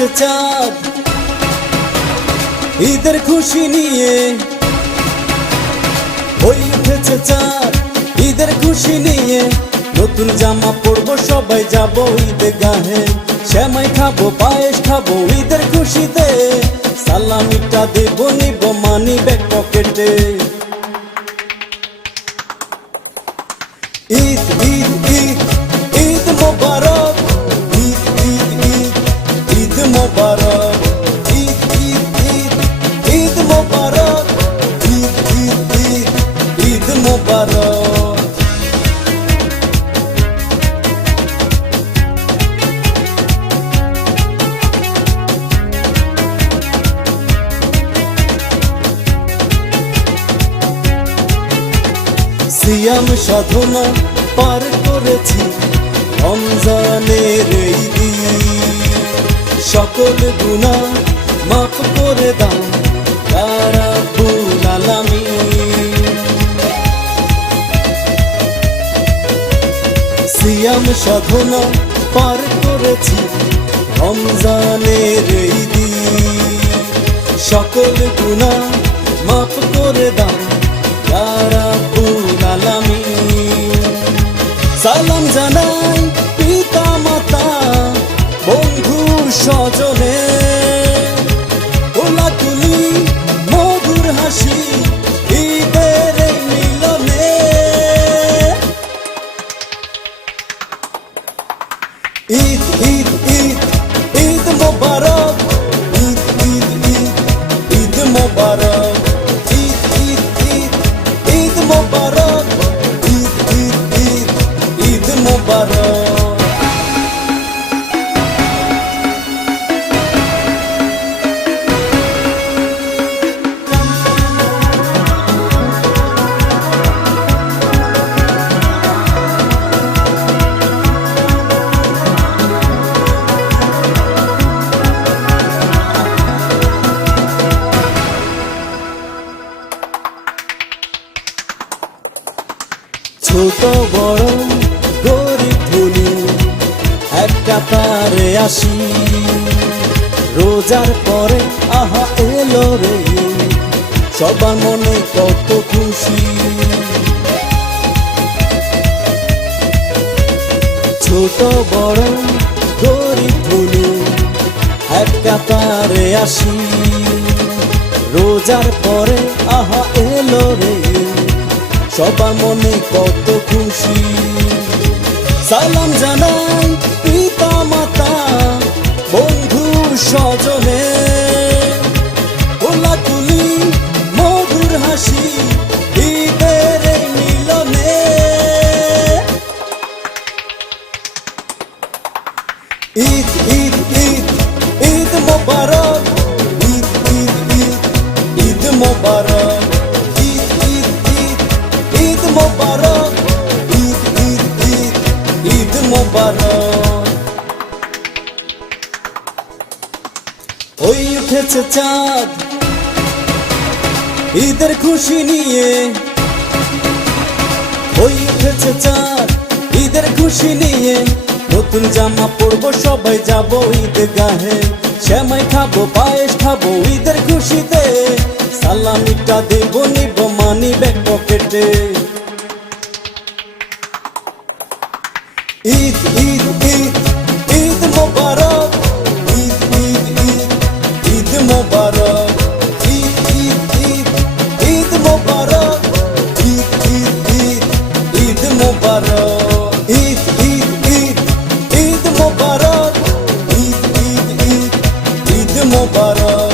উঠেছে চাঁদ ঈদের খুশি নিয়ে, হয়ে উঠেছে চাঁদ ঈদের খুশি নিয়ে। নতুন জামা পরবো সবাই যাবো ঈদগাহে, সেমাই খাবো পায়েস খাবো ঈদের খুশিতে। সালামিটা দেব নিব মানি ব্যাগ পকেটে। ঈদ ঈদ ঈদ ঈদ মোবারক, ঈদ ঈদ ঈদ ঈদ মোবারক, ঈদ ঈদ ঈদ ঈদ মোবারক, ঈদ ঈদ ঈদ ঈদ মোবারক। সিয়াম সাধনা পার করেছি রমজানের এই দিন, সকল গুনাহ মাফ করে দাও ইয়া রাব্বুল আলামিন। সিয়াম সাধনা পার করেছি রমজানের এই দিন, সকল গুনাহ মাফ করে দাও ইয়া রাব্বুল আলামিন। সালাম জানাই পিতা মাতা বন্ধু স্বজনে, কোলাকুলি মধুর হাসি ঈদের মিলনে। ঈদ ঈদ ঈদ ঈদ মোবারক, ঈদ ঈদ ঈদ ঈদ মোবারক, ঈদ ঈদ ঈদ ঈদ মোবারক, ঈদ ঈদ ঈদ ঈদ মোবারক। ছোট বড় গরিব ধনী এক কাতারে আসি, রোজার পরে আহা এলো রে সবার মনে কত খুশি। ছোট বড় গরিব ধনী এক কাতারে আসি, রোজার পরে আহা এলো রে সবার মনে কত খুশি। সালাম জানাই পিতা মাতা বন্ধু স্বজনে, কোলাকুলি মধুর হাসি ঈদের মিলনে। ঈদ ঈদ ঈদ ঈদ মোবারক, ঈদ ঈদ ঈদ ঈদ মোবারক, ঈদ ঈদ ঈদ ঈদ মোবারক, ঈদ ঈদ ঈদ ঈদ মোবারক। হয়ে উঠেছে চাঁদ ঈদের খুশি নিয়ে, হয়ে উঠেছে চাঁদ ঈদের খুশি নিয়ে। নতুন জামা পরবো সবাই যাবো ঈদগাহে, সেমাই খাবো পায়েস খাবো ঈদের খুশিতে। সালামিটা দেব নিব মানি ব্যাগ পকেটে। ঈদ ঈদ ঈদ ঈদ মোবারক, ঈদ ঈদ ঈদ ঈদ মোবারক, ঈদ ঈদ ঈদ ঈদ মোবারক, ঈদ ঈদ ঈদ ঈদ মোবারক, ঈদ ঈদ ঈদ ঈদ মোবারক, ঈদ ঈদ ঈদ ঈদ মোবারক।